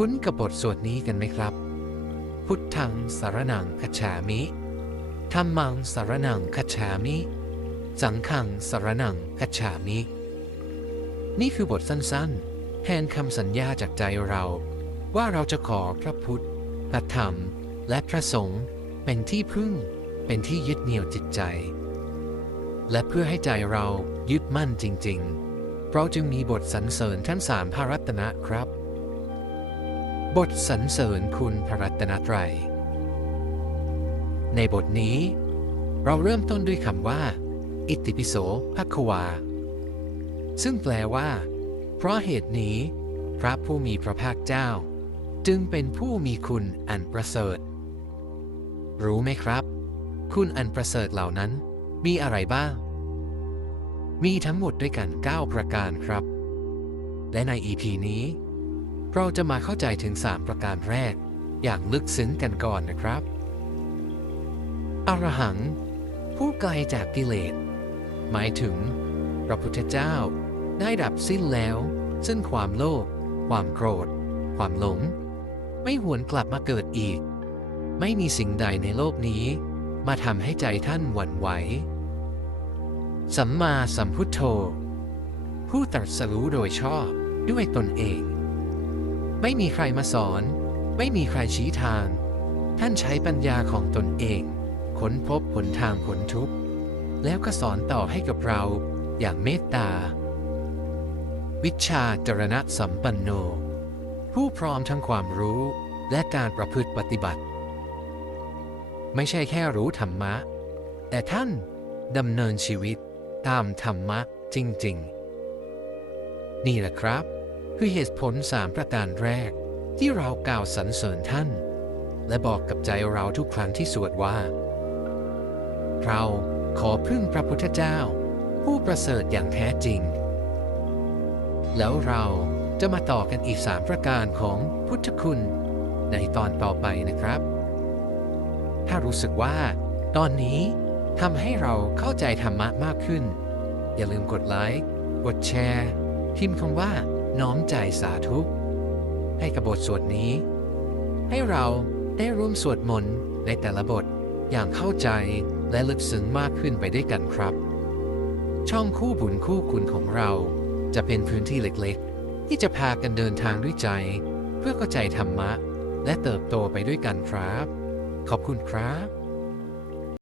คุ้นกับบทสวดนี้กันไหมครับ พุทธังสารนังคฉามิธรรมังสารนังคฉามิสังฆังสารนังคฉามิ นี่คือบทสั้นๆ แทนคำสัญญาจากใจเรา ว่าเราจะขอพระพุทธพระธรรม และพระสงฆ์เป็นที่พึ่ง เป็นที่ยึดเหนี่ยวจิตใจ และเพื่อให้ใจเรายึดมั่นจริง ๆ เราจึงมีบทสรรเสริญทั้งสามพระรัตนะครับ บทสรรเสริญคุณพระรัตนตรัย ในบทนี้ เราเริ่มต้นด้วยคำว่า อิติปิโสภควา ซึ่งแปลว่า เพราะเหตุนี้ พระผู้มีพระภาคเจ้า จึงเป็นผู้มีคุณอันประเสริฐ รู้ไหมครับ คุณอันประเสริฐเหล่านั้น มีอะไรบ้าง มีทั้งหมดด้วยกัน 9 ประการครับ และใน EP นี้ เราจะมาเข้าใจถึง 3 ประการแรก อย่างลึกซึ้งกันก่อนนะครับ อรหัง ผู้ไกลจากกิเลส หมายถึง พระพุทธเจ้า ได้ดับสิ้นแล้ว ซึ่งความโลภ ความโกรธ ความหลง ไม่หวนกลับมาเกิดอีก ไม่มีสิ่งใดในโลกนี้ มาทำให้ใจท่านหวั่นไหว สัมมาสัมพุทโธ ผู้ตรัสรู้โดยชอบด้วยตนเอง ไม่มีใครมาสอน ไม่มีใครชี้ทาง ท่านใช้ปัญญาของตนเอง ค้นพบหนทางผลทุกข์แล้วก็สอนต่อให้กับเราอย่างเมตตา วิชาจรณะสัมปันโน ผู้พร้อมทั้งความรู้และการประพฤติปฏิบัติ ไม่ใช่แค่รู้ธรรมะ แต่ท่านดำเนินชีวิตตามธรรมะจริง ๆ นี่แหละครับ คือเหตุผลสามประการแรก ที่เรากล่าวสรรเสริญท่าน และบอกกับใจเราทุกครั้งที่สวดว่า เราขอพึ่งพระพุทธเจ้า ผู้ประเสริฐอย่างแท้จริง แล้วเราจะมาต่อกันอีกสามประการของพุทธคุณในตอนต่อไปนะครับ ถ้ารู้สึกว่าตอนนี้ทำให้เราเข้าใจธรรมะมากขึ้น อย่าลืมกดไลค์ กดแชร์ พิมพ์คำว่า น้อมใจสาธุ ให้กับบทสวดนี้ ให้เราได้ร่วมสวดมนต์ในแต่ละบทอย่างเข้าใจและลึกซึ้งมากขึ้นไปด้วยกันครับ ช่องคู่บุญคู่คุณของเราจะเป็นพื้นที่เล็กๆ ที่จะพากันเดินทางด้วยใจ เพื่อเข้าใจธรรมะ และเติบโตไปด้วยกันครับ ขอบคุณครับ